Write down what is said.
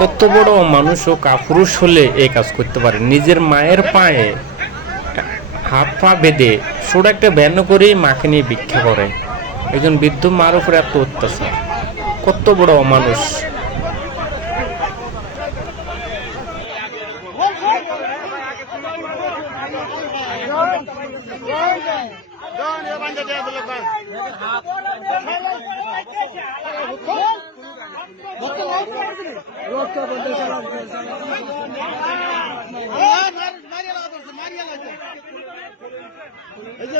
কত বড় মানুষ ও কাপুরুষ হলে এই কাজ করতে পারে, নিজের মায়ের পায়ে হাত পা বেঁধে ছোট একটা ব্যান করে মাকে নিয়ে ভিক্ষা করে। একজন বৃদ্ধ মার উপরে এত অত্যাচার, কত বড় অমানুষ। এই